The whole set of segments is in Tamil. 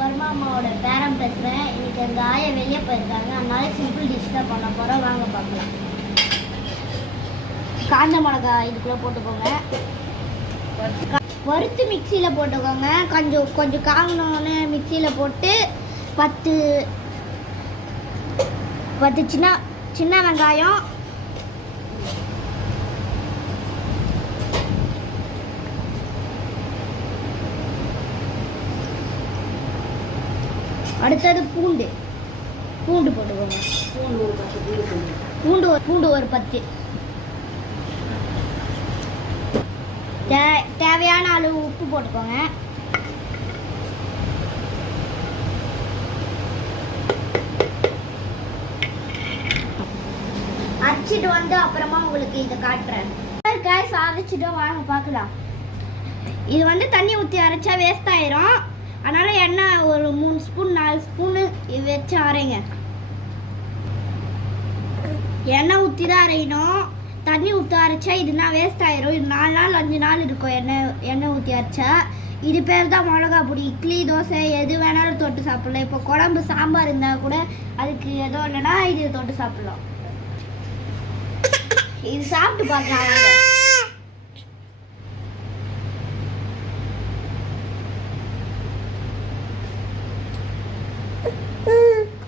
வர்மா அம்மாவோட பேரம் பேசுகிறேன். இன்னைக்கு எங்கள் ஆயா வெளியே போயிருக்காங்க, அதனால சிம்பிள் டிஷ் தான் பண்ண போகிறோம். வாங்க பார்க்கலாம். காஞ்ச மிளகாய் இதுக்குள்ளே போட்டுக்கோங்க. வறுத்து மிக்சியில் போட்டுக்கோங்க. கொஞ்சம் காங்கினோன்னு மிக்சியில் போட்டு 10 சின்ன வெங்காயம், அடுத்தது பூண்டு போட்டுக்கோங்க. பூண்டு ஒரு 10. தேவையான அளவு உப்பு போட்டுக்கோங்க. அரைச்சிட்டு வந்து அப்புறமா உங்களுக்கு இதை காட்டுறேன். காய்ஸ் அரைச்சிட்டு வாங்க பார்க்கலாம். இது வந்து தண்ணி ஊற்றி அரைச்சா வேஸ்ட் ஆயிரும். அதனால எண்ணெய் ஒரு 3 ஸ்பூன் 4 ஸ்பூனு வச்சு அரைங்க. எண்ணெய் ஊற்றி தான் அரையணும். தண்ணி ஊற்றி அரைச்சா இதுனா வேஸ்ட் ஆயிரும். இது 4 நாள் 5 நாள் இருக்கும் எண்ணெய் ஊற்றி அரைச்சா. இது பேர் தான் மிளகா பொடி. இட்லி தோசை எது வேணாலும் தொட்டு சாப்பிடலாம். இப்போ குழம்பு சாம்பார் இருந்தால் கூட அதுக்கு எதுவும் இல்லைன்னா இது தொட்டு சாப்பிடலாம். இது சாப்பிட்டு பார்க்கலாம்.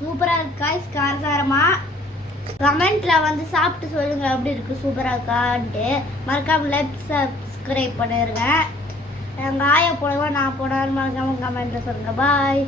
சூப்பரா இருக்கு காய்ஸ், காரசாரமா. கமெண்ட்ல வந்து சாப்பிட்டு சொல்லுங்க எப்படி இருக்கு, சூப்பரா இருக்கான்ட்டு. மறக்காம லைக் சப்ஸ்கிரைப் பண்ணிருங்க. எங்க ஆயா போடுவா நான் போனாலும் மறக்காம கமெண்ட்ல சொல்லுங்க. பாய்.